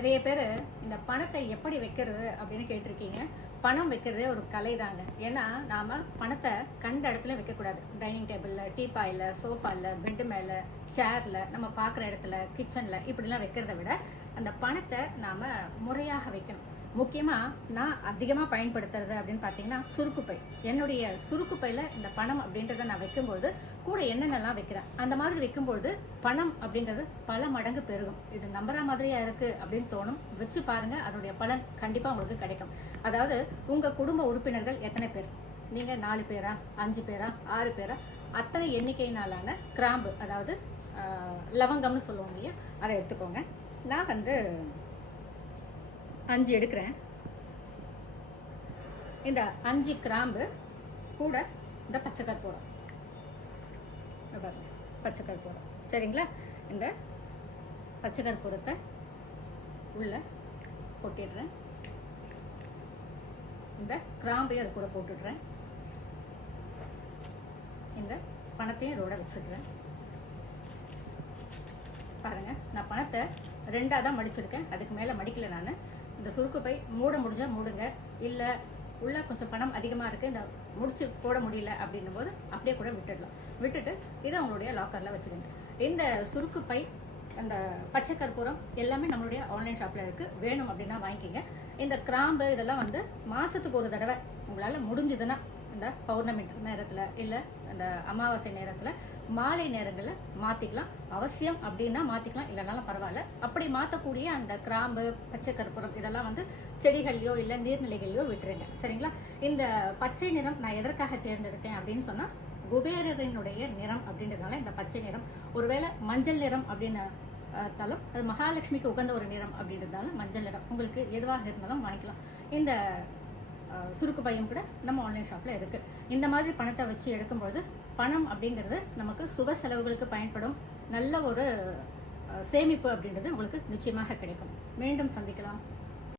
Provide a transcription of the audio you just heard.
நிறைய பேர் இந்த பணத்தை எப்படி வைக்கிறது அப்படின்னு கேட்டிருக்கீங்க. பணம் வைக்கிறதே ஒரு கலை தாங்க ஏன்னா நாம் பணத்தை கண்ட இடத்துல வைக்கக்கூடாது. டைனிங் டேபிளில் டீப்பாயில் சோஃபாவில் பெட்டு மேலே சேரில் நம்ம பார்க்குற இடத்துல கிச்சனில் இப்படிலாம் வைக்கிறத விட அந்த பணத்தை நாம் முறையாக வைக்கணும். முக்கியமாக நான் அதிகமாக பயன்படுத்துறது அப்படின்னு பார்த்தீங்கன்னா சுருக்குப்பை என்னுடைய சுருக்குப்பையில் இந்த பணம் அப்படின்றத நான் வைக்கும்போது கூட என்னென்னலாம் வைக்கிறேன்? அந்த மாதிரி வைக்கும்பொழுது பணம் அப்படிங்கிறது பல மடங்கு பெருகும். இது நம்புற மாதிரியா இருக்கு அப்படின்னு தோணும். வச்சு பாருங்க அதனுடைய பலன் கண்டிப்பாக உங்களுக்கு கிடைக்கும். அதாவது உங்கள் குடும்ப உறுப்பினர்கள் எத்தனை பேர்? நீங்கள் நாலு பேரா? அஞ்சு பேரா? ஆறு பேரா? அத்தனை எண்ணிக்கையினாலான கிராம்பு அதாவது லவங்கம்னு சொல்லுவோம் இல்லையா? அதை எடுத்துக்கோங்க. நான் வந்து அஞ்சு எடுக்கிறேன். இந்த அஞ்சு கிராம்பு கூட இந்த பச்சை கற்பூரம் பச்சை கற்பூரம் சரிங்களா? இந்த பச்சை கற்பூரத்தை உள்ள கொட்டிடுறேன். இந்த கிராம்பையும் அது கூட போட்டுடுறேன். இந்த பணத்தையும் இதோட வச்சுடுறேன் பாருங்கள் நான் பணத்தை ரெண்டாக தான் மடிச்சிருக்கேன். அதுக்கு மேலே மடிக்கல நான். இந்த சுருக்கு பை மூட முடிஞ்சால் மூடுங்க. இல்லை உள்ளே கொஞ்சம் பணம் அதிகமாக இருக்குது இந்த முடிச்சு போட முடியல அப்படின்னும் போது அப்படியே கூட விட்டுடலாம். விட்டுட்டு இதை உங்களுடைய லாக்கரில் வச்சுக்கோங்க. இந்த சுருக்கு பை அந்த பச்சை கற்பூரம் எல்லாமே நம்மளுடைய ஆன்லைன் ஷாப்பில் இருக்குது வேணும் அப்படின்னா வாங்கிக்கோங்க. இந்த கிராம்பு இதெல்லாம் வந்து மாதத்துக்கு ஒரு தடவை உங்களால் முடிஞ்சதுன்னா இந்த பௌர்ணமி நேரத்தில் இல்லை அந்த அமாவாசை நேரத்தில் மாலை நேரங்களில் மாற்றிக்கலாம் அவசியம் அப்படின்னா மாற்றிக்கலாம் இல்லைனாலும் பரவாயில்ல. அப்படி மாற்றக்கூடிய அந்த கிராம்பு பச்சை கற்பூரம் இதெல்லாம் வந்து செடிகள்லையோ இல்லை நீர்நிலைகள்லையோ விட்டுருங்க. சரிங்களா? இந்த பச்சை நிறம் நான் எதற்காக தேர்ந்தெடுத்தேன் அப்படின்னு சொன்னால் குபேரரினுடைய நிறம் அப்படின்றதுனால இந்த பச்சை நிறம். ஒருவேளை மஞ்சள் நிறம் அப்படின்னு தலம் தாலும் அது மகாலட்சுமிக்கு உகந்த ஒரு நிறம் அப்படின்றதுனால மஞ்சள் நிறம். உங்களுக்கு எதுவாக இருந்தாலும் வாங்கிக்கலாம். இந்த சுருக்கு பையும் கூட நம்ம ஆன்லைன் ஷாப்பில் இருக்குது இந்த மாதிரி பணத்தை வச்சு எடுக்கும்பொழுது பணம் அப்படிங்கிறது நமக்கு சுப செலவுகளுக்கு பயன்படும். நல்ல ஒரு சேமிப்பு அப்படின்றது உங்களுக்கு நிச்சயமாக கிடைக்கும். மீண்டும் சந்திக்கலாம்.